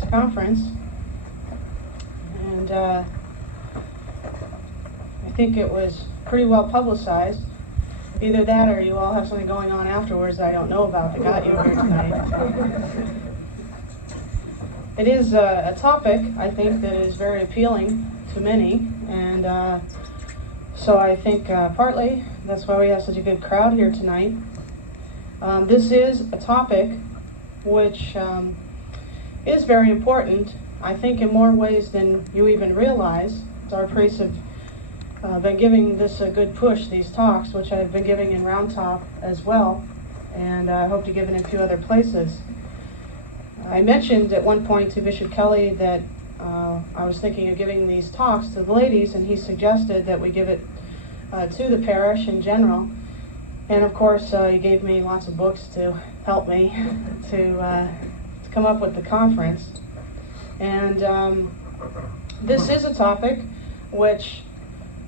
tonight's conference. And I think it was pretty well publicized. Either that or you all have something going on afterwards that I don't know about that got you here tonight. It is a topic, I think, that is very appealing to many, and so I think partly that's why we have such a good crowd here tonight. This is a topic which is very important, I think, in more ways than you even realize. Our priests have been giving this a good push, these talks, which I've been giving in Round Top as well, and I hope to give in a few other places. I mentioned at one point to Bishop Kelly that I was thinking of giving these talks to the ladies, and he suggested that we give it to the parish in general. And of course, he gave me lots of books to help me to come up with the conference. And this is a topic which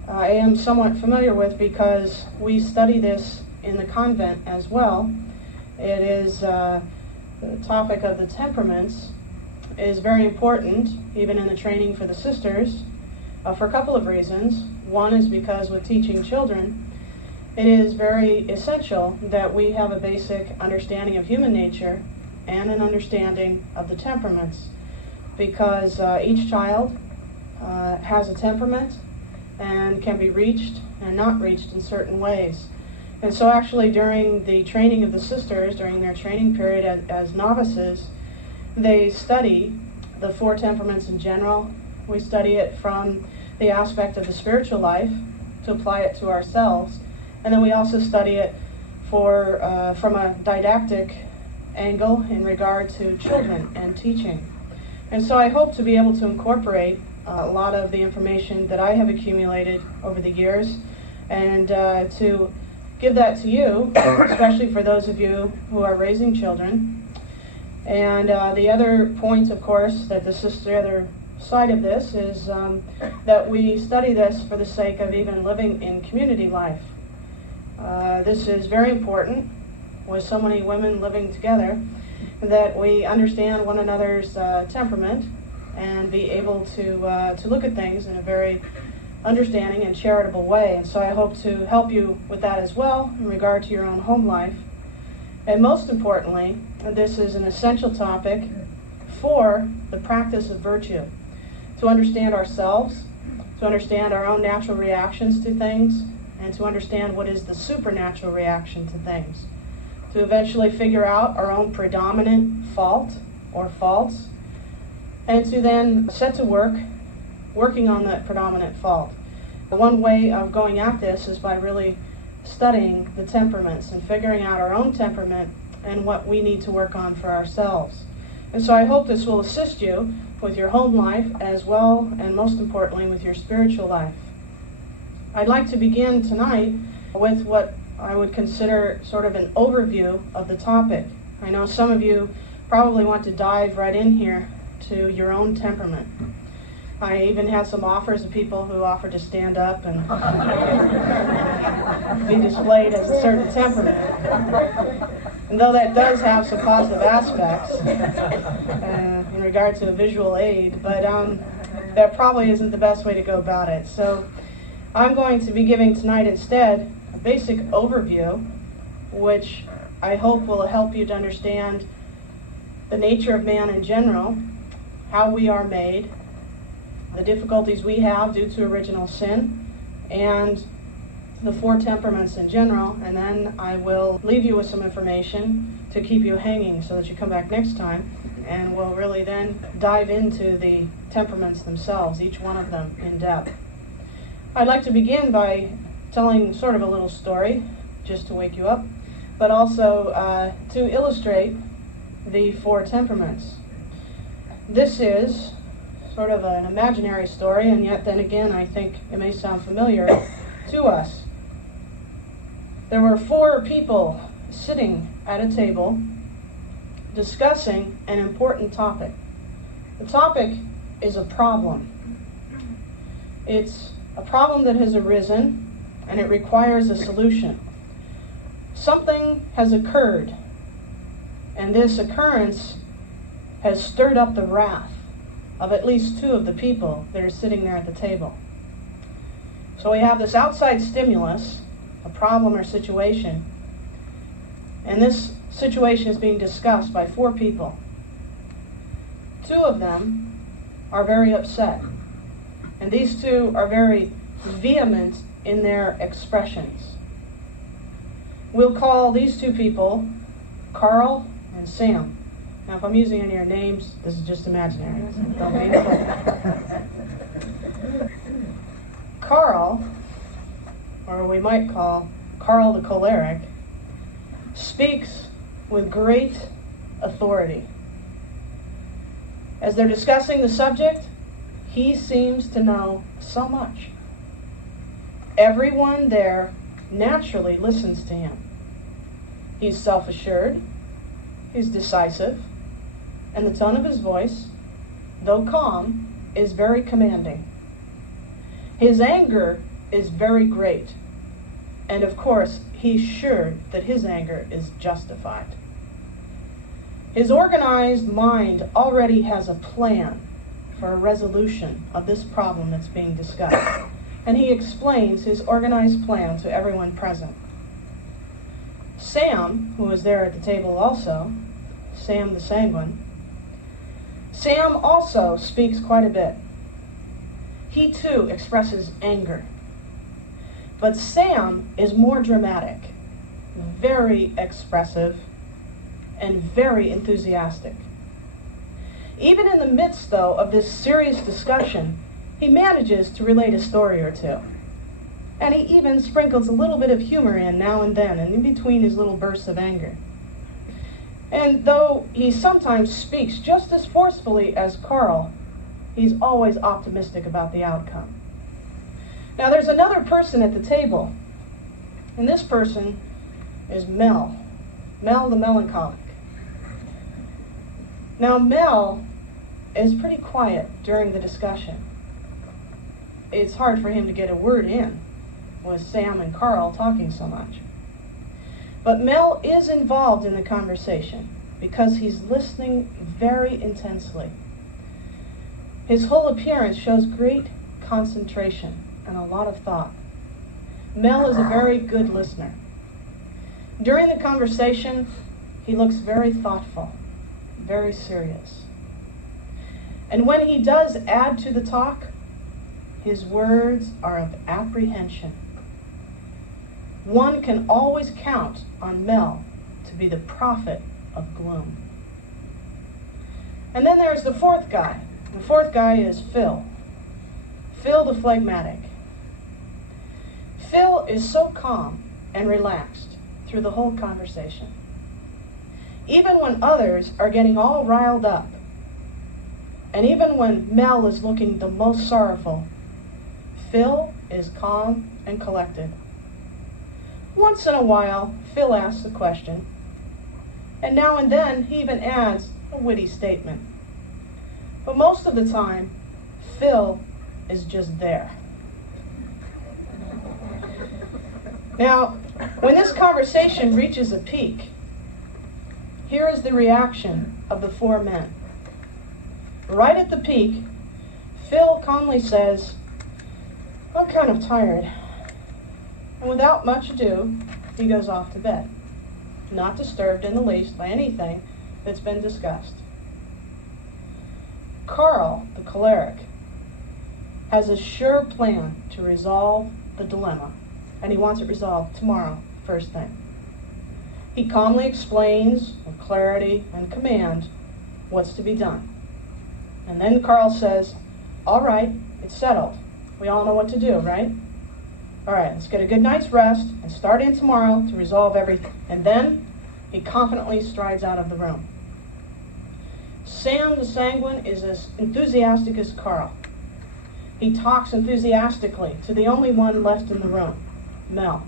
I am somewhat familiar with because we study this in the convent as well. It is the topic of the temperaments is very important, even in the training for the sisters, for a couple of reasons. One is because with teaching children, it is very essential that we have a basic understanding of human nature and an understanding of the temperaments, because each child has a temperament and can be reached and not reached in certain ways. And so actually during the training of the sisters, during their training period as novices, they study the four temperaments in general. We study it from the aspect of the spiritual life to apply it to ourselves. And then we also study it from a didactic angle in regard to children and teaching. And so I hope to be able to incorporate a lot of the information that I have accumulated over the years and to give that to you, especially for those of you who are raising children. And the other point, of course, that the other side of this is that we study this for the sake of even living in community life. This is very important with so many women living together, that we understand one another's temperament and be able to look at things in a very understanding and charitable way. And so I hope to help you with that as well in regard to your own home life. And most importantly, this is an essential topic for the practice of virtue, to understand ourselves, to understand our own natural reactions to things, and to understand what is the supernatural reaction to things, to eventually figure out our own predominant fault or faults, and to then set to work working on that predominant fault. One way of going at this is by really studying the temperaments and figuring out our own temperament and what we need to work on for ourselves. And so I hope this will assist you with your home life as well, and most importantly with your spiritual life. I'd like to begin tonight with what I would consider sort of an overview of the topic. I know some of you probably want to dive right in here to your own temperament. I even had some offers of people who offered to stand up and be displayed as a certain temperament. And though that does have some positive aspects in regard to a visual aid, but that probably isn't the best way to go about it. So I'm going to be giving tonight instead a basic overview, which I hope will help you to understand the nature of man in general, how we are made, the difficulties we have due to original sin, and the four temperaments in general. And then I will leave you with some information to keep you hanging so that you come back next time, and we'll really then dive into the temperaments themselves, each one of them in depth. I'd like to begin by telling sort of a little story, just to wake you up, but also to illustrate the four temperaments. This is sort of an imaginary story, and yet then again I think it may sound familiar to us. There were four people sitting at a table discussing an important topic. The topic is a problem. It's a problem that has arisen, and it requires a solution. Something has occurred, and this occurrence has stirred up the wrath of at least two of the people that are sitting there at the table. So we have this outside stimulus, a problem or situation, and this situation is being discussed by four people. Two of them are very upset, and these two are very vehement in their expressions. We'll call these two people Carl and Sam. Now, if I'm using any of your names, this is just imaginary. Don't be Carl, or we might call Carl the choleric, speaks with great authority. As they're discussing the subject, he seems to know so much. Everyone there naturally listens to him. He's self-assured, he's decisive, and the tone of his voice, though calm, is very commanding. His anger is very great, and of course, he's sure that his anger is justified. His organized mind already has a plan for a resolution of this problem that's being discussed, and he explains his organized plan to everyone present. Sam, who is there at the table also, Sam the sanguine, Sam also speaks quite a bit. He too expresses anger. But Sam is more dramatic, very expressive, and very enthusiastic. Even in the midst, though, of this serious discussion, he manages to relate a story or two. And he even sprinkles a little bit of humor in now and then, and in between his little bursts of anger. And though he sometimes speaks just as forcefully as Carl, he's always optimistic about the outcome. Now there's another person at the table, and this person is Mel the melancholic. Now Mel is pretty quiet during the discussion. It's hard for him to get a word in with Sam and Carl talking so much. But Mel is involved in the conversation because he's listening very intensely. His whole appearance shows great concentration and a lot of thought. Mel is a very good listener. During the conversation, he looks very thoughtful, very serious. And when he does add to the talk, his words are of apprehension. One can always count on Mel to be the prophet of gloom. And then there's the fourth guy. The fourth guy is Phil the phlegmatic. Phil is so calm and relaxed through the whole conversation. Even when others are getting all riled up, and even when Mel is looking the most sorrowful, Phil is calm and collected. Once in a while, Phil asks a question, and now and then he even adds a witty statement. But most of the time, Phil is just there. Now, when this conversation reaches a peak, here is the reaction of the four men. Right at the peak, Phil calmly says, "I'm kind of tired." And without much ado, he goes off to bed, not disturbed in the least by anything that's been discussed. Carl, the choleric, has a sure plan to resolve the dilemma, and he wants it resolved tomorrow, first thing. He calmly explains with clarity and command what's to be done. And then Carl says, "All right, it's settled. We all know what to do, right? All right, let's get a good night's rest and start in tomorrow to resolve everything." And then he confidently strides out of the room. Sam the sanguine is as enthusiastic as Carl. He talks enthusiastically to the only one left in the room, Mel.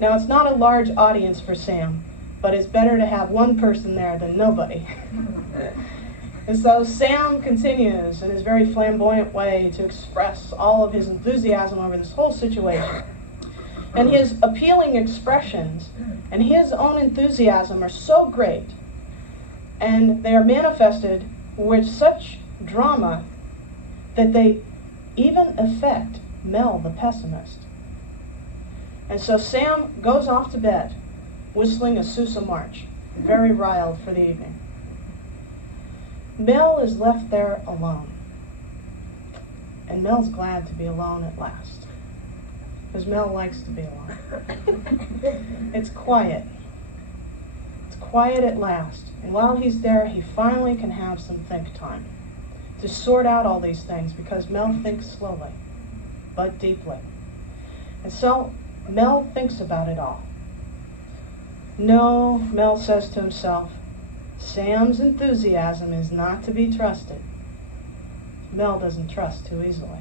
Now, it's not a large audience for Sam, but it's better to have one person there than nobody. And so Sam continues in his very flamboyant way to express all of his enthusiasm over this whole situation. And his appealing expressions and his own enthusiasm are so great And they are manifested with such drama that they even affect Mel, the pessimist. And so Sam goes off to bed, whistling a Sousa march, very riled for the evening. Mel is left there alone. And Mel's glad to be alone at last, because Mel likes to be alone. It's quiet. It's quiet at last. And while he's there, he finally can have some think time to sort out all these things, because Mel thinks slowly, but deeply. And so Mel thinks about it all. No, Mel says to himself, Sam's enthusiasm is not to be trusted. Mel doesn't trust too easily.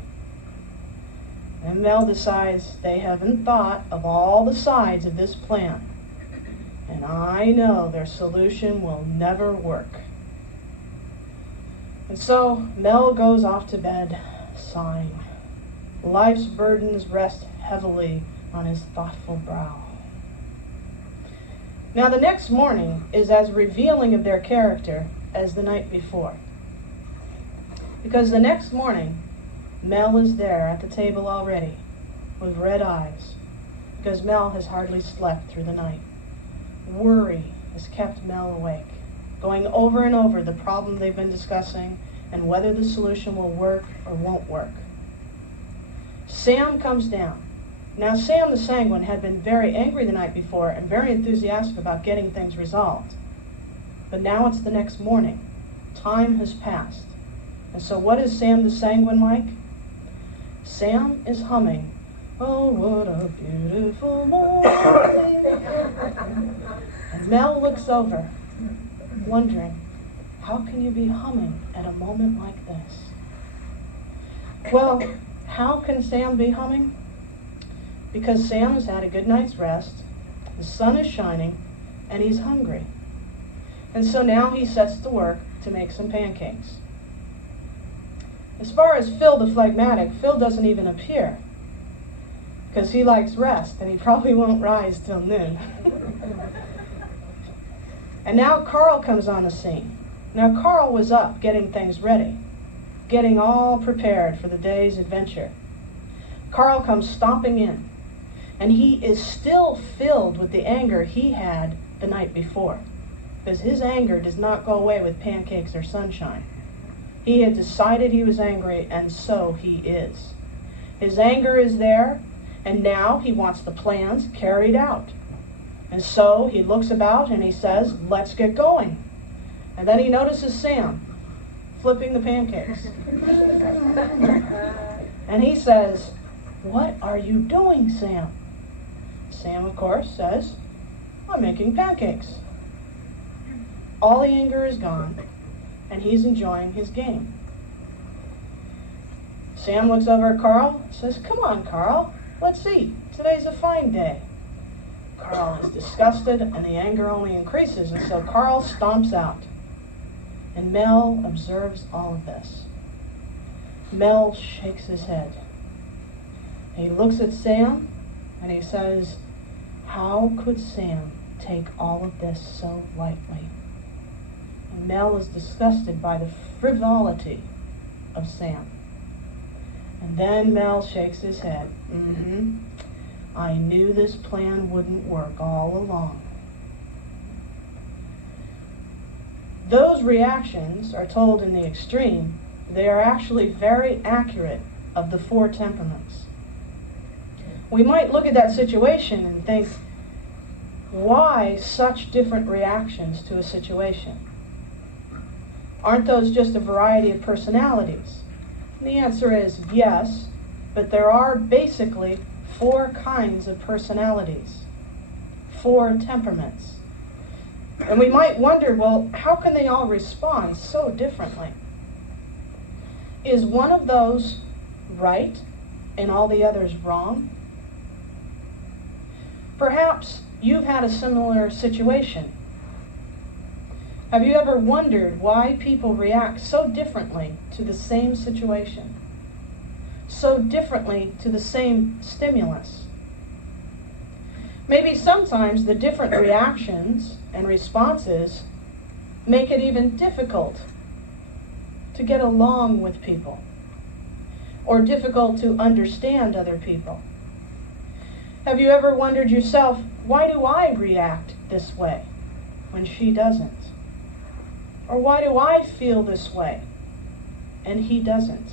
And Mel decides they haven't thought of all the sides of this plan. And I know their solution will never work. And so Mel goes off to bed, sighing. Life's burdens rest heavily on his thoughtful brow. Now the next morning is as revealing of their character as the night before. Because the next morning, Mel is there at the table already, with red eyes, because Mel has hardly slept through the night. Worry has kept Mel awake, going over and over the problem they've been discussing and whether the solution will work or won't work. Sam comes down. Now Sam the sanguine had been very angry the night before and very enthusiastic about getting things resolved. But now it's the next morning. Time has passed. And so what is Sam the sanguine like? Sam is humming, "Oh, what a beautiful morning." And Mel looks over, wondering, how can you be humming at a moment like this? Well, how can Sam be humming? Because Sam has had a good night's rest, the sun is shining, and he's hungry. And so now he sets to work to make some pancakes. As far as Phil the phlegmatic, Phil doesn't even appear, because he likes rest, and he probably won't rise till noon. And now Carl comes on the scene. Now Carl was up getting things ready, getting all prepared for the day's adventure. Carl comes stomping in, and he is still filled with the anger he had the night before, because his anger does not go away with pancakes or sunshine. He had decided he was angry, and so he is. His anger is there, and now he wants the plans carried out. And so he looks about and he says, let's get going. And then he notices Sam flipping the pancakes. And he says, what are you doing, Sam? Sam, of course, says, I'm making pancakes. All the anger is gone, and he's enjoying his game. Sam looks over at Carl and says, come on, Carl, let's eat. Today's a fine day. Carl is disgusted, and the anger only increases, and so Carl stomps out. And Mel observes all of this. Mel shakes his head. He looks at Sam, and he says, how could Sam take all of this so lightly? And Mel is disgusted by the frivolity of Sam. And then Mel shakes his head. I knew this plan wouldn't work all along. Those reactions are told in the extreme. They are actually very accurate of the four temperaments. We might look at that situation and think, why such different reactions to a situation? Aren't those just a variety of personalities? And the answer is yes, but there are basically four kinds of personalities, four temperaments. And we might wonder, well, how can they all respond so differently? Is one of those right and all the others wrong? Perhaps you've had a similar situation. Have you ever wondered why people react so differently to the same situation? So differently to the same stimulus? Maybe sometimes the different reactions and responses make it even difficult to get along with people, or difficult to understand other people. Have you ever wondered yourself, why do I react this way when she doesn't? Or why do I feel this way and he doesn't?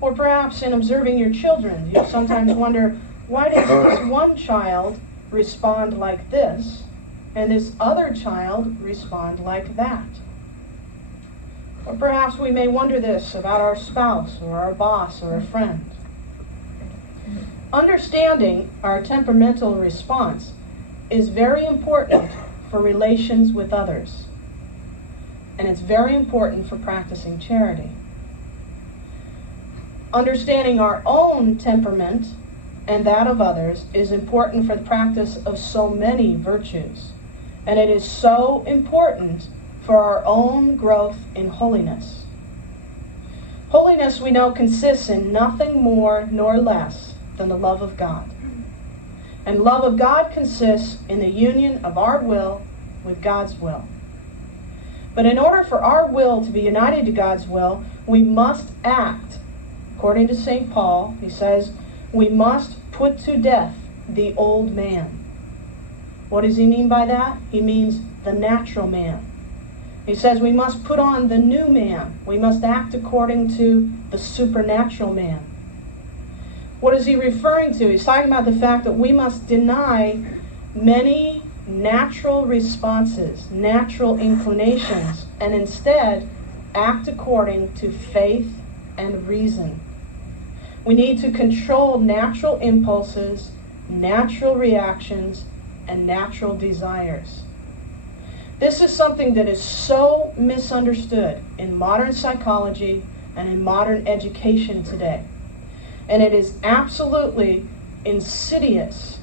Or perhaps in observing your children, you sometimes wonder, why does this one child respond like this and this other child respond like that? Or perhaps we may wonder this about our spouse or our boss or a friend. Understanding our temperamental response is very important for relations with others. And it's very important for practicing charity. Understanding our own temperament and that of others is important for the practice of so many virtues. And it is so important for our own growth in holiness. Holiness, we know, consists in nothing more nor less than the love of God. And love of God consists in the union of our will with God's will. But in order for our will to be united to God's will, we must act. According to St. Paul, he says, we must put to death the old man. What does he mean by that? He means the natural man. He says we must put on the new man. We must act according to the supernatural man. What is he referring to? He's talking about the fact that we must deny many natural responses, natural inclinations, and instead act according to faith and reason. We need to control natural impulses, natural reactions, and natural desires. This is something that is so misunderstood in modern psychology and in modern education today. And it is absolutely insidious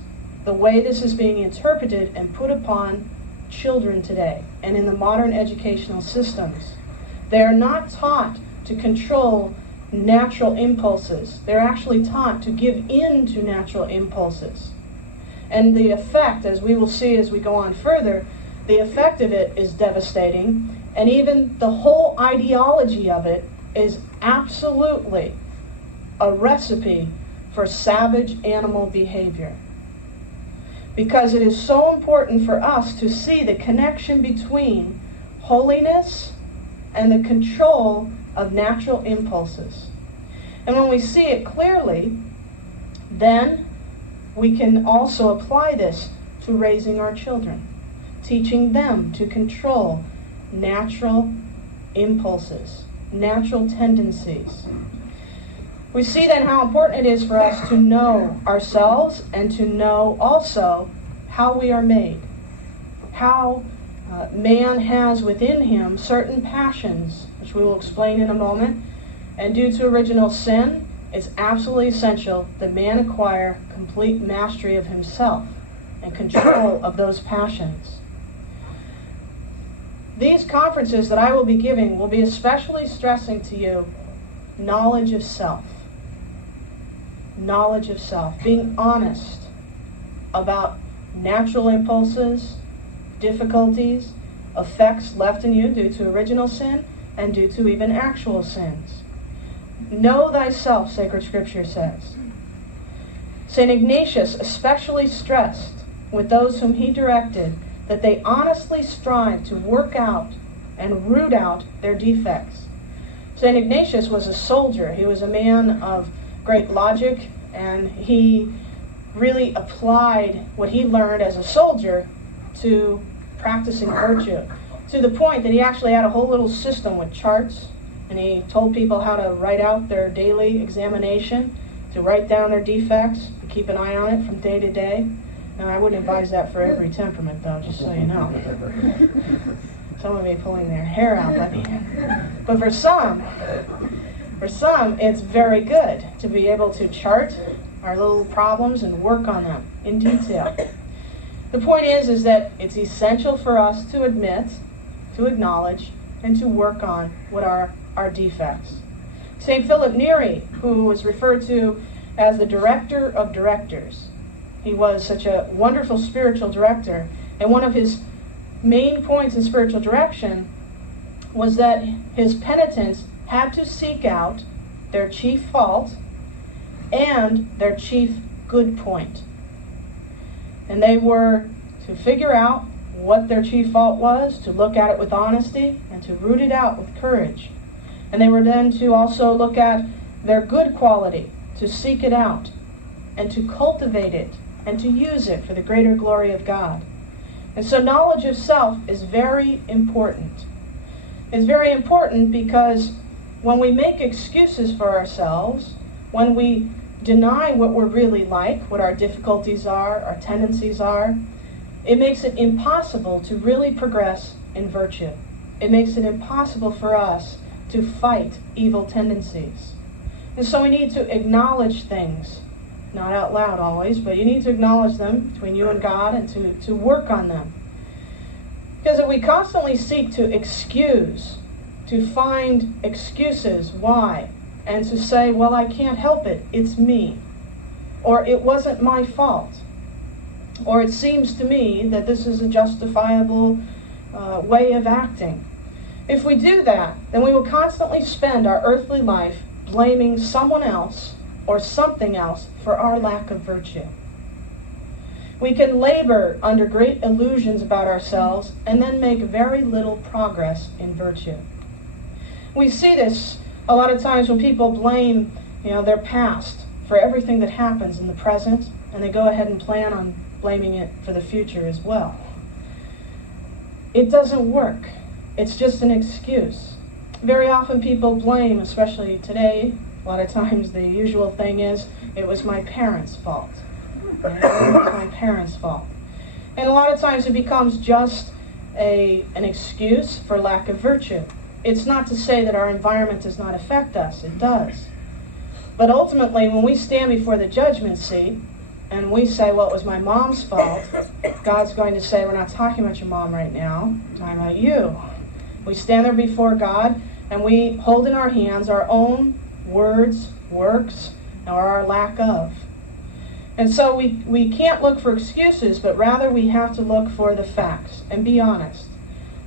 the way this is being interpreted and put upon children today and in the modern educational systems. They are not taught to control natural impulses. They're actually taught to give in to natural impulses. And the effect, as we will see as we go on further, the effect of it is devastating, and even the whole ideology of it is absolutely a recipe for savage animal behavior. Because it is so important for us to see the connection between holiness and the control of natural impulses. And when we see it clearly, then we can also apply this to raising our children, teaching them to control natural impulses, natural tendencies. We see then how important it is for us to know ourselves and to know also how we are made, how man has within him certain passions, which we will explain in a moment, and due to original sin, it's absolutely essential that man acquire complete mastery of himself and control of those passions. These conferences that I will be giving will be especially stressing to you knowledge of self. Knowledge of self. Being honest about natural impulses, difficulties, effects left in you due to original sin and due to even actual sins. Know thyself, sacred scripture says. St. Ignatius especially stressed with those whom he directed that they honestly strive to work out and root out their defects. St. Ignatius was a soldier. He was a man of great logic, and he really applied what he learned as a soldier to practicing virtue, to the point that he actually had a whole little system with charts, and he told people how to write out their daily examination, to write down their defects, to keep an eye on it from day to day. Now, I wouldn't advise that for every temperament, though, just so you know. Some will be pulling their hair out by the end. But for some, it's very good to be able to chart our little problems and work on them in detail. The point is that it's essential for us to admit, to acknowledge, and to work on what are our defects. St. Philip Neri, who was referred to as the director of directors, he was such a wonderful spiritual director, and one of his main points in spiritual direction was that his penitents had to seek out their chief fault and their chief good point. And they were to figure out what their chief fault was, to look at it with honesty, and to root it out with courage. And they were then to also look at their good quality, to seek it out, and to cultivate it, and to use it for the greater glory of God. And so knowledge of self is very important. It's very important because when we make excuses for ourselves, when we deny what we're really like, what our difficulties are, our tendencies are, it makes it impossible to really progress in virtue. It makes it impossible for us to fight evil tendencies. And so we need to acknowledge things, not out loud always, but you need to acknowledge them between you and God and to work on them. Because if we constantly seek to excuse, to find excuses why, and to say, well, I can't help it, it's me, or it wasn't my fault, or it seems to me that this is a justifiable way of acting. If we do that, then we will constantly spend our earthly life blaming someone else or something else for our lack of virtue. We can labor under great illusions about ourselves and then make very little progress in virtue. We see this a lot of times when people blame, their past for everything that happens in the present, and they go ahead and plan on blaming it for the future as well. It doesn't work. It's just an excuse. Very often people blame, especially today, a lot of times the usual thing is, it was my parents' fault. It was my parents' fault. And a lot of times it becomes just an excuse for lack of virtue. It's not to say that our environment does not affect us. It does. But ultimately, when we stand before the judgment seat and we say, well, it was my mom's fault, God's going to say, we're not talking about your mom right now. We're talking about you. We stand there before God and we hold in our hands our own words, works, or our lack of. And so we can't look for excuses, but rather we have to look for the facts and be honest.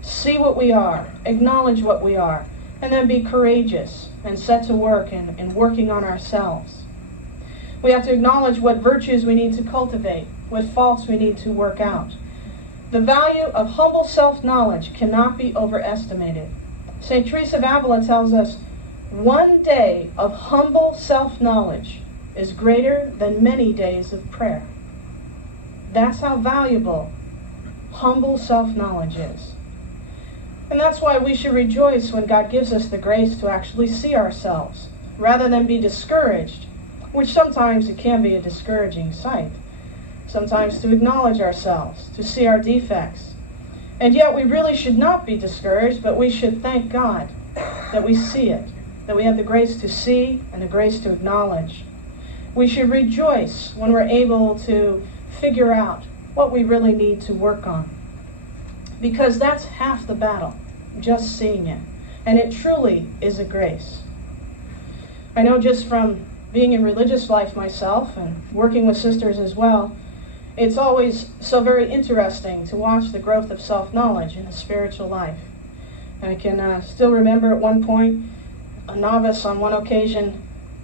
See what we are, acknowledge what we are, and then be courageous and set to work in working on ourselves. We have to acknowledge what virtues we need to cultivate, what faults we need to work out. The value of humble self-knowledge cannot be overestimated. St. Teresa of Avila tells us, one day of humble self-knowledge is greater than many days of prayer. That's how valuable humble self-knowledge is. And that's why we should rejoice when God gives us the grace to actually see ourselves, rather than be discouraged, which sometimes it can be a discouraging sight. Sometimes to acknowledge ourselves, to see our defects. And yet we really should not be discouraged, but we should thank God that we see it, that we have the grace to see and the grace to acknowledge. We should rejoice when we're able to figure out what we really need to work on. Because that's half the battle, just seeing it. And it truly is a grace. I know just from being in religious life myself and working with sisters as well, it's always so very interesting to watch the growth of self-knowledge in a spiritual life. And I can still remember at one point, a novice on one occasion,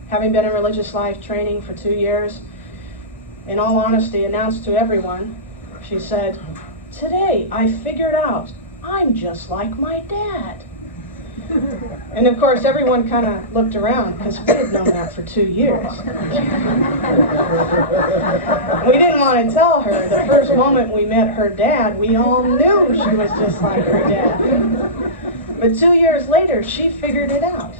having been in religious life training for 2 years, in all honesty, announced to everyone, she said, "Today I figured out I'm just like my dad." And of course everyone kind of looked around because we had known that for 2 years. We didn't want to tell her. The first moment we met her dad, we all knew she was just like her dad. But 2 years later, she figured it out.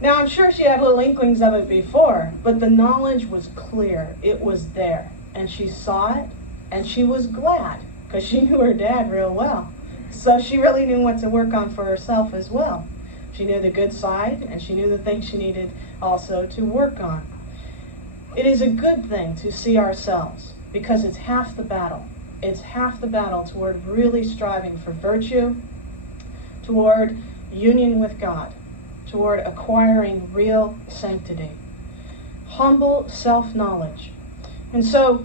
Now, I'm sure she had little inklings of it before, but the knowledge was clear. It was there. And she saw it, and she was glad, because she knew her dad real well. So she really knew what to work on for herself as well. She knew the good side, and she knew the things she needed also to work on. It is a good thing to see ourselves, because it's half the battle. It's half the battle toward really striving for virtue, toward union with God, toward acquiring real sanctity. Humble self-knowledge. And so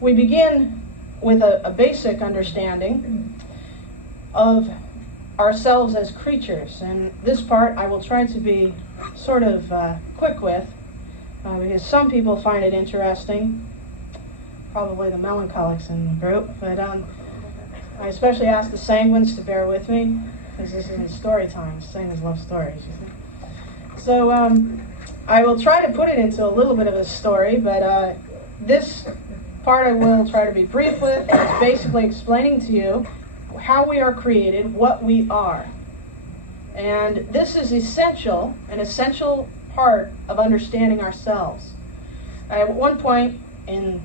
we begin with a basic understanding of ourselves as creatures. And this part I will try to be sort of quick with, because some people find it interesting, probably the melancholics in the group, but I especially ask the sanguines to bear with me, because this isn't story time. Sanguines love stories, you see. So I will try to put it into a little bit of a story, but this part I will try to be brief with. It's basically explaining to you how we are created, what we are. And this is essential, an essential part of understanding ourselves. At one point in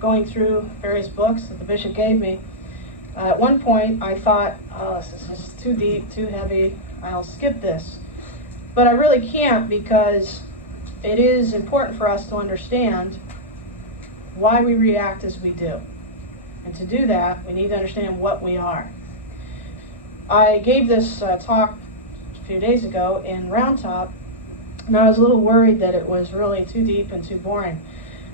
going through various books that the bishop gave me, at one point I thought, oh, this is just too deep, too heavy, I'll skip this. But I really can't, because it is important for us to understand why we react as we do. And to do that, we need to understand what we are. I gave this talk a few days ago in Round Top, and I was a little worried that it was really too deep and too boring.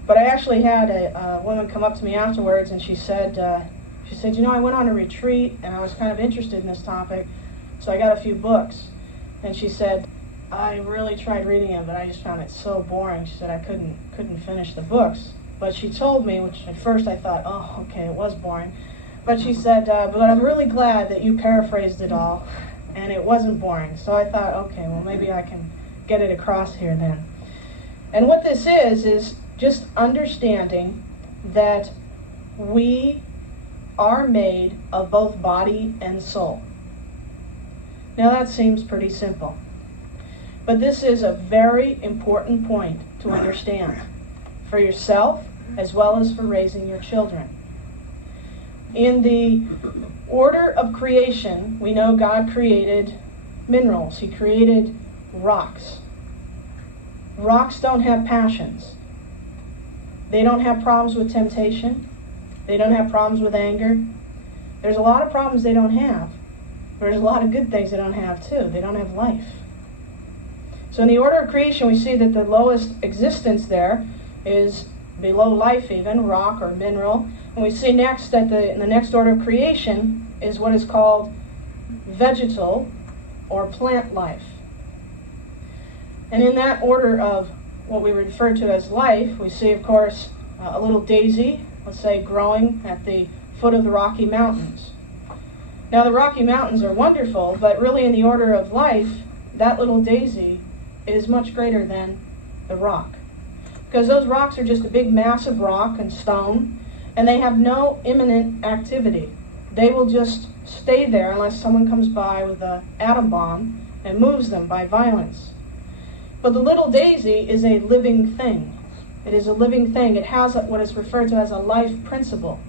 But I actually had a woman come up to me afterwards, and she said, you know, I went on a retreat, and I was kind of interested in this topic, so I got a few books. And she said, I really tried reading them, but I just found it so boring. She said I couldn't finish the books. But she told me, which at first I thought, oh, okay, it was boring. But she said, but I'm really glad that you paraphrased it all, and it wasn't boring. So I thought, okay, well, maybe I can get it across here then. And what this is just understanding that we are made of both body and soul. Now that seems pretty simple. But this is a very important point to understand for yourself as well as for raising your children. In the order of creation, we know God created minerals. He created rocks. Rocks don't have passions. They don't have problems with temptation. They don't have problems with anger. There's a lot of problems they don't have. There's a lot of good things they don't have too. They don't have life. So in the order of creation, we see that the lowest existence there is below life even, rock or mineral. And we see next that in the next order of creation is what is called vegetal or plant life. And in that order of what we refer to as life, we see, of course, a little daisy, let's say, growing at the foot of the Rocky Mountains. Now, the Rocky Mountains are wonderful, but really in the order of life, that little daisy is much greater than the rock. Because those rocks are just a big mass of rock and stone, and they have no imminent activity. They will just stay there unless someone comes by with an atom bomb and moves them by violence. But the little daisy is a living thing. It is a living thing. It has what is referred to as a life principle.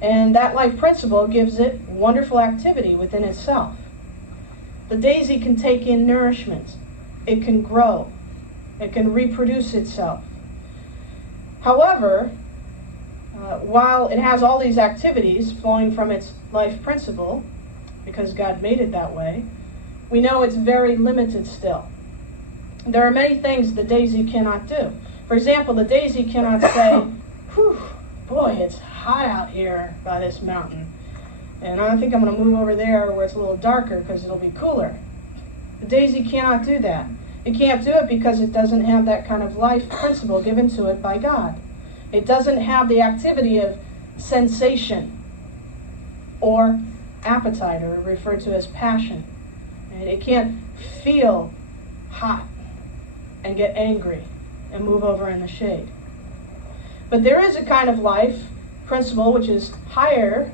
And that life principle gives it wonderful activity within itself. The daisy can take in nourishment. It can grow. It can reproduce itself. However, while it has all these activities flowing from its life principle, because God made it that way, we know it's very limited still. There are many things the daisy cannot do. For example, the daisy cannot say, whew, boy, it's hot out here by this mountain, and I think I'm going to move over there where it's a little darker because it'll be cooler. The daisy cannot do that. It can't do it because it doesn't have that kind of life principle given to it by God. It doesn't have the activity of sensation or appetite, or referred to as passion. And it can't feel hot and get angry and move over in the shade. But there is a kind of life principle which is higher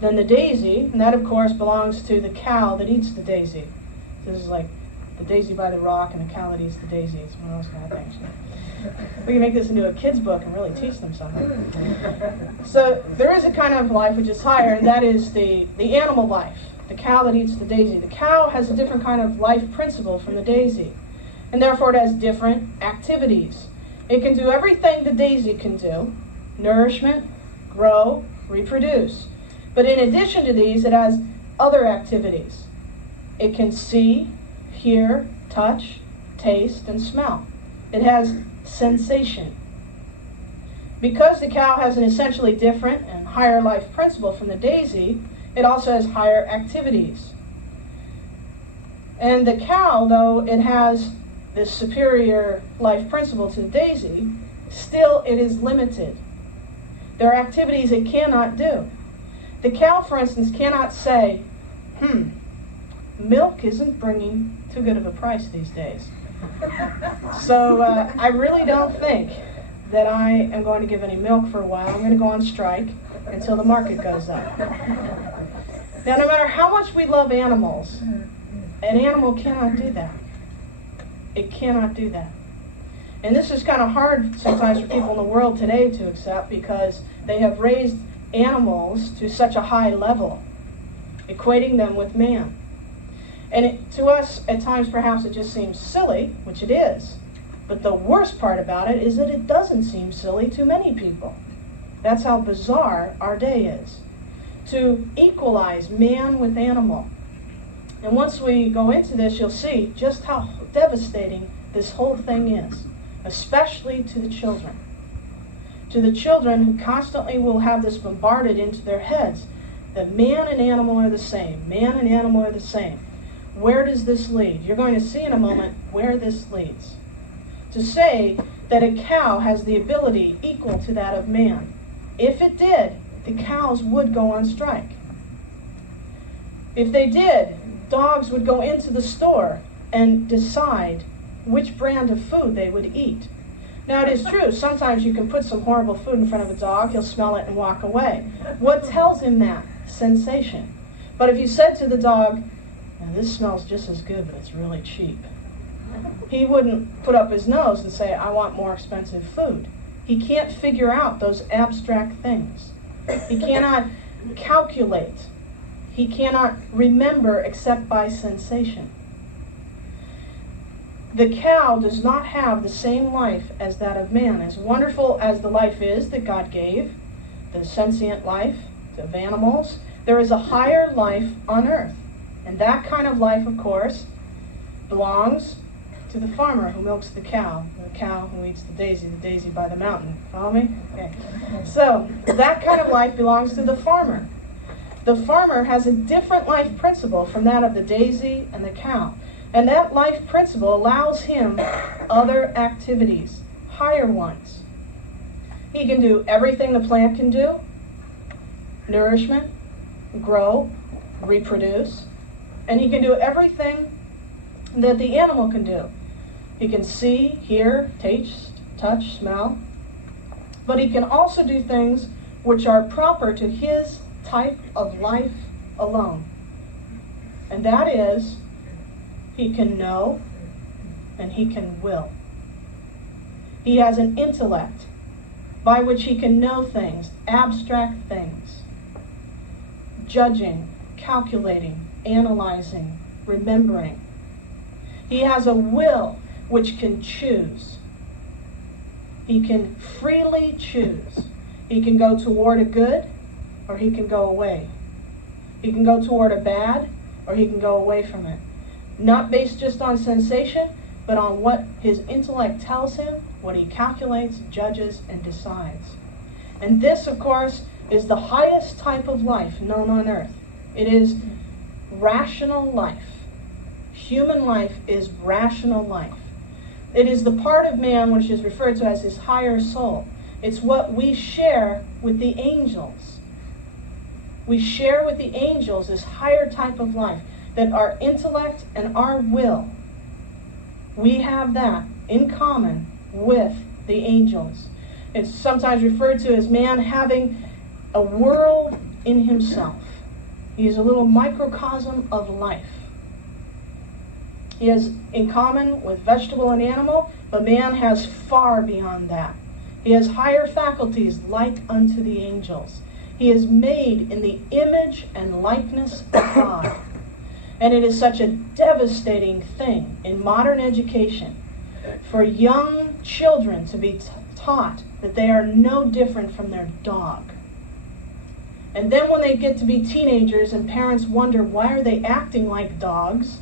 than the daisy, and that of course belongs to the cow that eats the daisy. This is like the daisy by the rock and the cow that eats the daisy. It's one of those kind of things. We can make this into a kid's book and really teach them something. So there is a kind of life which is higher, and that is the animal life, the cow that eats the daisy. The cow has a different kind of life principle from the daisy, and therefore it has different activities. It can do everything the daisy can do: nourishment, grow, reproduce. But in addition to these, it has other activities. It can see, hear, touch, taste, and smell. It has sensation. Because the cow has an essentially different and higher life principle from the daisy, it also has higher activities. And the cow, though it has this superior life principle to the daisy, still it is limited. There are activities it cannot do. The cow, for instance, cannot say, milk isn't bringing too good of a price these days. So I really don't think that I am going to give any milk for a while. I'm going to go on strike until the market goes up. Now, no matter how much we love animals, an animal cannot do that. It cannot do that. And this is kind of hard sometimes for people in the world today to accept, because they have raised animals to such a high level, equating them with man. And to us, at times, perhaps it just seems silly, which it is. But the worst part about it is that it doesn't seem silly to many people. That's how bizarre our day is. To equalize man with animal. And once we go into this, you'll see just how devastating this whole thing is, especially to the children. To the children who constantly will have this bombarded into their heads, that man and animal are the same. Man and animal are the same. Where does this lead? You're going to see in a moment where this leads. To say that a cow has the ability equal to that of man. If it did, the cows would go on strike. If they did, dogs would go into the store and decide which brand of food they would eat. Now, it is true, sometimes you can put some horrible food in front of a dog, he'll smell it and walk away. What tells him that? Sensation. But if you said to the dog, now, this smells just as good, but it's really cheap, he wouldn't put up his nose and say, I want more expensive food. He can't figure out those abstract things. He cannot calculate. He cannot remember except by sensation. The cow does not have the same life as that of man. As wonderful as the life is that God gave, the sentient life of animals, there is a higher life on earth. And that kind of life, of course, belongs to the farmer who milks the cow who eats the daisy by the mountain. Follow me? Okay. So, that kind of life belongs to the farmer. The farmer has a different life principle from that of the daisy and the cow. And that life principle allows him other activities, higher ones. He can do everything the plant can do: nourishment, grow, reproduce. And he can do everything that the animal can do. He can see, hear, taste, touch, smell. But he can also do things which are proper to his type of life alone. And that is, he can know and he can will. He has an intellect by which he can know things, abstract things, judging, calculating, analyzing, remembering. He has a will which can choose. He can freely choose. He can go toward a good, or he can go away. He can go toward a bad, or he can go away from it. Not based just on sensation, but on what his intellect tells him, what he calculates, judges, and decides. And this, of course, is the highest type of life known on earth. It is rational life. Human life is rational life. It is the part of man which is referred to as his higher soul. It's what we share with the angels. We share with the angels this higher type of life, that our intellect and our will, we have that in common with the angels. It's sometimes referred to as man having a world in himself. He is a little microcosm of life. He is in common with vegetable and animal, but man has far beyond that. He has higher faculties like unto the angels. He is made in the image and likeness of God. And it is such a devastating thing in modern education for young children to be taught that they are no different from their dog. And then when they get to be teenagers and parents wonder, why are they acting like dogs?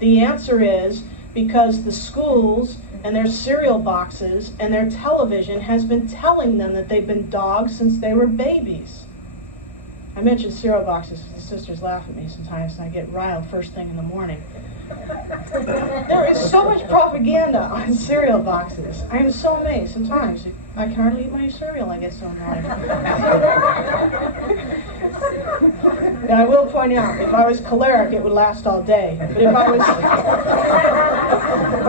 The answer is because the schools and their cereal boxes and their television has been telling them that they've been dogs since they were babies. I mentioned cereal boxes because the sisters laugh at me sometimes and I get riled first thing in the morning. There is so much propaganda on cereal boxes. I am so amazed. Sometimes I can hardly eat my cereal, I get so annoyed. And I will point out, if I was choleric, it would last all day. But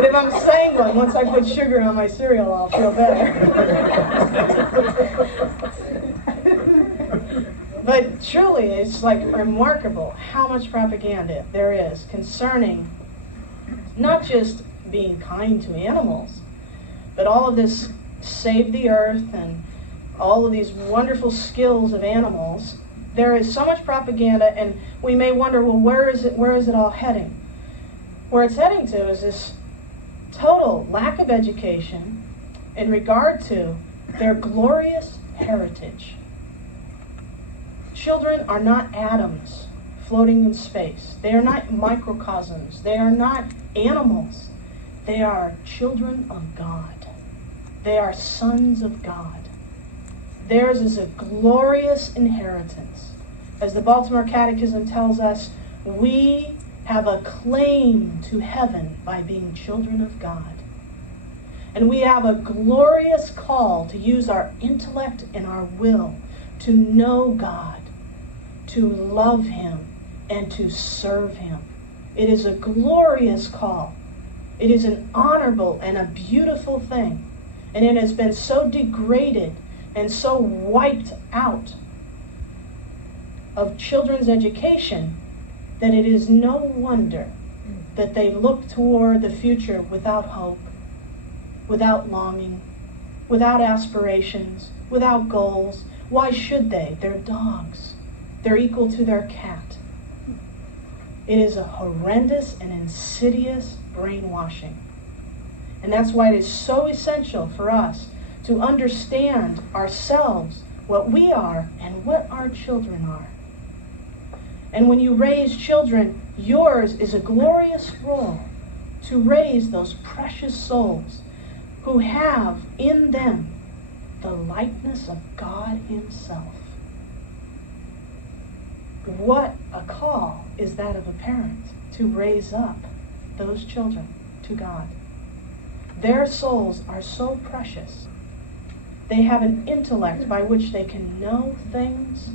if I'm sanguine, once I put sugar on my cereal, I'll feel better. But truly, it's like remarkable how much propaganda there is concerning not just being kind to animals, but all of this save the earth and all of these wonderful skills of animals. There is so much propaganda, and we may wonder, well, where is it all heading? Where it's heading to is this total lack of education in regard to their glorious heritage. Children are not atoms floating in space. They are not microcosms. They are not animals. They are children of God. They are sons of God. Theirs is a glorious inheritance. As the Baltimore Catechism tells us, we have a claim to heaven by being children of God. And we have a glorious call to use our intellect and our will to know God, to love Him, and to serve Him. It is a glorious call. It is an honorable and a beautiful thing. And it has been so degraded and so wiped out of children's education that it is no wonder that they look toward the future without hope, without longing, without aspirations, without goals. Why should they? They're dogs. They're equal to their cat. It is a horrendous and insidious brainwashing. And that's why it is so essential for us to understand ourselves, what we are, and what our children are. And when you raise children, yours is a glorious role to raise those precious souls who have in them the likeness of God Himself. What a call is that of a parent to raise up those children to God. Their souls are so precious. They have an intellect by which they can know things,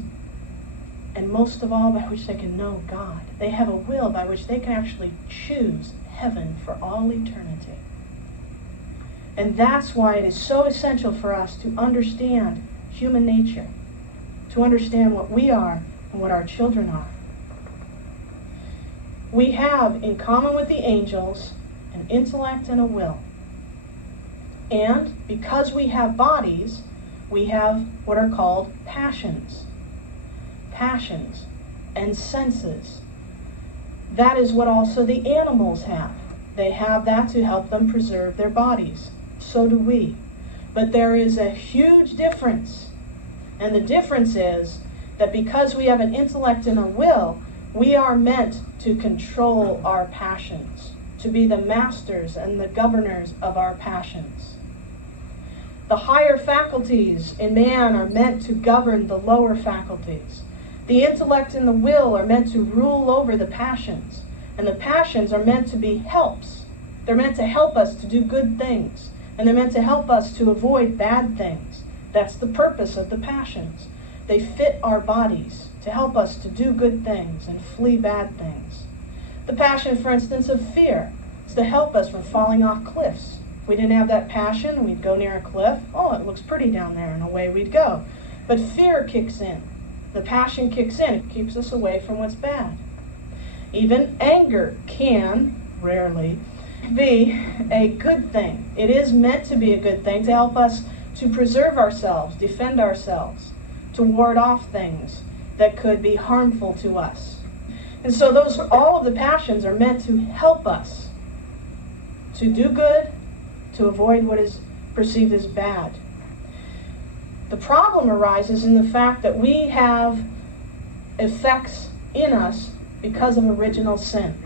and most of all, by which they can know God. They have a will by which they can actually choose heaven for all eternity. And that's why it is so essential for us to understand human nature, to understand what we are and what our children are. We have, in common with the angels, an intellect and a will. And because we have bodies, we have what are called passions. Passions and senses. That is what also the animals have. They have that to help them preserve their bodies. So do we. But there is a huge difference. And the difference is that because we have an intellect and a will, we are meant to control our passions, to be the masters and the governors of our passions. The higher faculties in man are meant to govern the lower faculties. The intellect and the will are meant to rule over the passions, and the passions are meant to be helps. They're meant to help us to do good things, and they're meant to help us to avoid bad things. That's the purpose of the passions. They fit our bodies to help us to do good things and flee bad things. The passion, for instance, of fear is to help us from falling off cliffs. If we didn't have that passion, we'd go near a cliff. Oh, it looks pretty down there, and away we'd go. But fear kicks in. The passion kicks in. It keeps us away from what's bad. Even anger can, rarely, be a good thing. It is meant to be a good thing to help us to preserve ourselves, defend ourselves, to ward off things that could be harmful to us. And so all of the passions are meant to help us to do good, to avoid what is perceived as bad. The problem arises in the fact that we have effects in us because of original sin.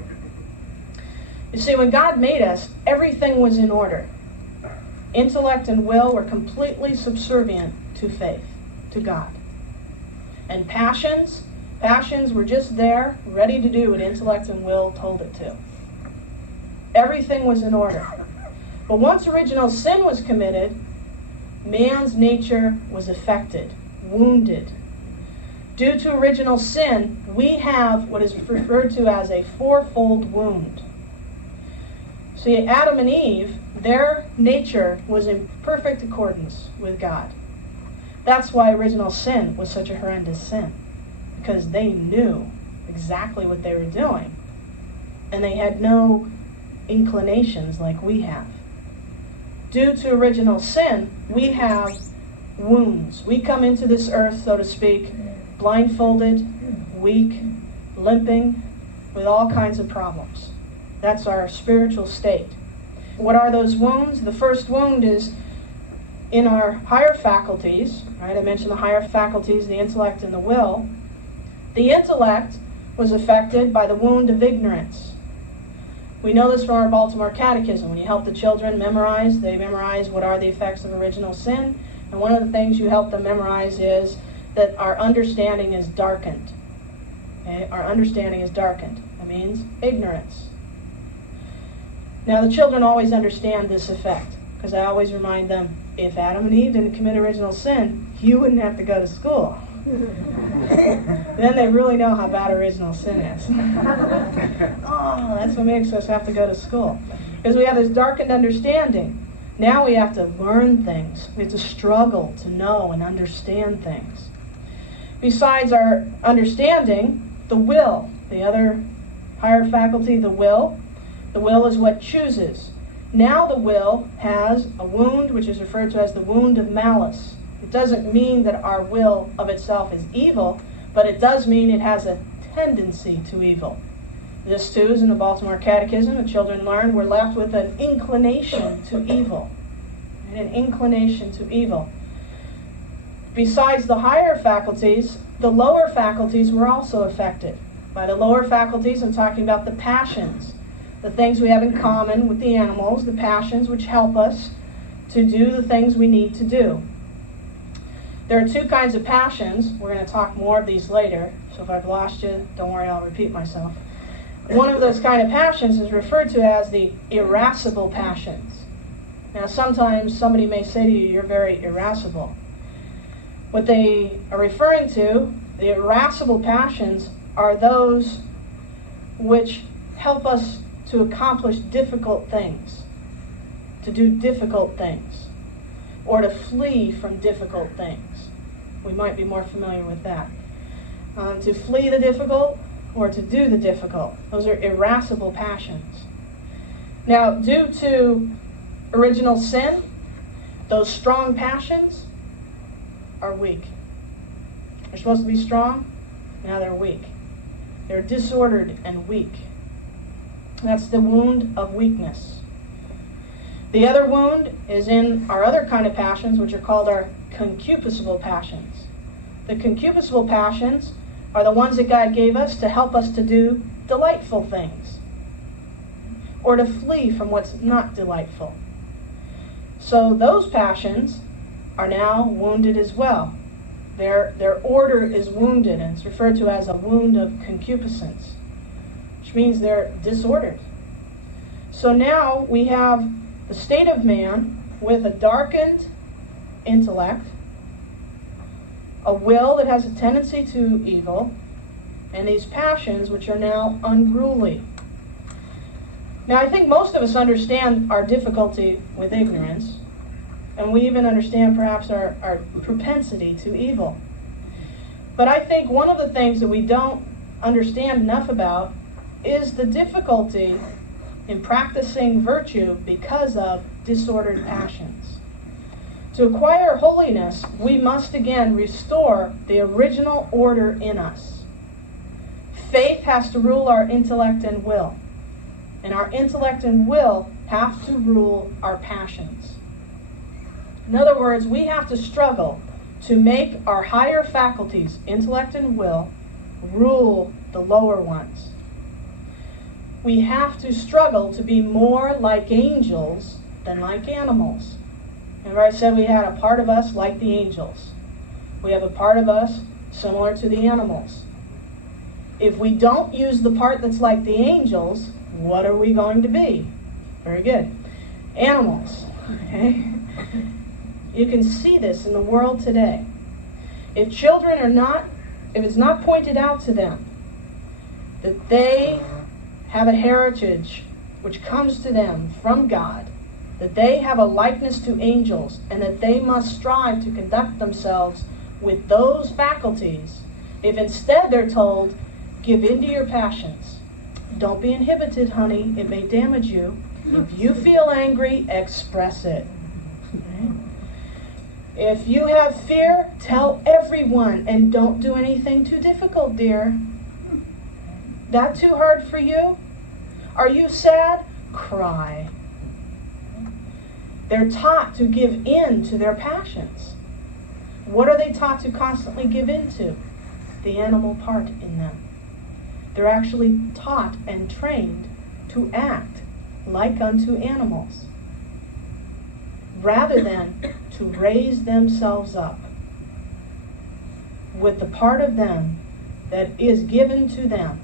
You see, when God made us, everything was in order. intellect and will were completely subservient to faith, to God. And passions were just there, ready to do what intellect and will told it to. Everything was in order. But once original sin was committed, man's nature was affected, wounded. Due to original sin, we have what is referred to as a fourfold wound. See, Adam and Eve, their nature was in perfect accordance with God. That's why original sin was such a horrendous sin, because they knew exactly what they were doing, and they had no inclinations like we have. Due to original sin, we have wounds. We come into this earth, so to speak, blindfolded, weak, limping, with all kinds of problems. That's our spiritual state. What are those wounds? The first wound is in our higher faculties. Right? I mentioned the higher faculties, the intellect and the will. The intellect was affected by the wound of ignorance. We know this from our Baltimore Catechism. When you help the children memorize, they memorize what are the effects of original sin. And one of the things you help them memorize is that our understanding is darkened. Okay? Our understanding is darkened. That means ignorance. Now, the children always understand this effect, because I always remind them, if Adam and Eve didn't commit original sin, you wouldn't have to go to school. Then they really know how bad original sin is. Oh, that's what makes us have to go to school. Because we have this darkened understanding. Now we have to learn things. We have to struggle to know and understand things. Besides our understanding, the will, the other higher faculty, the will. The will is what chooses. Now the will has a wound, which is referred to as the wound of malice. It doesn't mean that our will of itself is evil, but it does mean it has a tendency to evil. This too is in the Baltimore Catechism. The children learn we're left with an inclination to evil. An inclination to evil. Besides the higher faculties, the lower faculties were also affected. By the lower faculties, I'm talking about the passions. The things we have in common with the animals, the passions which help us to do the things we need to do. There are two kinds of passions. We're going to talk more of these later, so if I've lost you, don't worry, I'll repeat myself. One of those kind of passions is referred to as the irascible passions. Now, sometimes somebody may say to you, you're very irascible. What they are referring to, the irascible passions, are those which help us to accomplish difficult things, to do difficult things, or to flee from difficult things. We might be more familiar with that. To flee the difficult or to do the difficult. Those are irascible passions. Now, due to original sin, those strong passions are weak. They're supposed to be strong, now they're weak. They're disordered and weak. That's the wound of weakness. The other wound is in our other kind of passions, which are called our concupiscible passions. The concupiscible passions are the ones that God gave us to help us to do delightful things, or to flee from what's not delightful. So those passions are now wounded as well. Their order is wounded, and it's referred to as a wound of concupiscence, which means they're disordered. So now we have the state of man with a darkened intellect, a will that has a tendency to evil, and these passions which are now unruly. Now, I think most of us understand our difficulty with ignorance, and we even understand perhaps our propensity to evil. But I think one of the things that we don't understand enough about is the difficulty in practicing virtue because of disordered passions. To acquire holiness, we must again restore the original order in us. Faith has to rule our intellect and will. And our intellect and will have to rule our passions. In other words, we have to struggle to make our higher faculties, intellect and will, rule the lower ones. We have to struggle to be more like angels than like animals. Remember I said we had a part of us like the angels. We have a part of us similar to the animals. If we don't use the part that's like the angels, what are we going to be? Very good. Animals. Okay? You can see this in the world today. If it's not pointed out to them that they have a heritage which comes to them from God, that they have a likeness to angels, and that they must strive to conduct themselves with those faculties, if instead they're told, give in to your passions. Don't be inhibited, honey. It may damage you. If you feel angry, express it. Okay? If you have fear, tell everyone, and don't do anything too difficult, dear. That too hard for you? Are you sad? Cry. They're taught to give in to their passions. What are they taught to constantly give in to? The animal part in them. They're actually taught and trained to act like unto animals, rather than to raise themselves up with the part of them that is given to them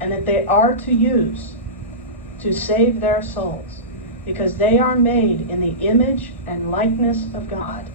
and that they are to use to save their souls, because they are made in the image and likeness of God.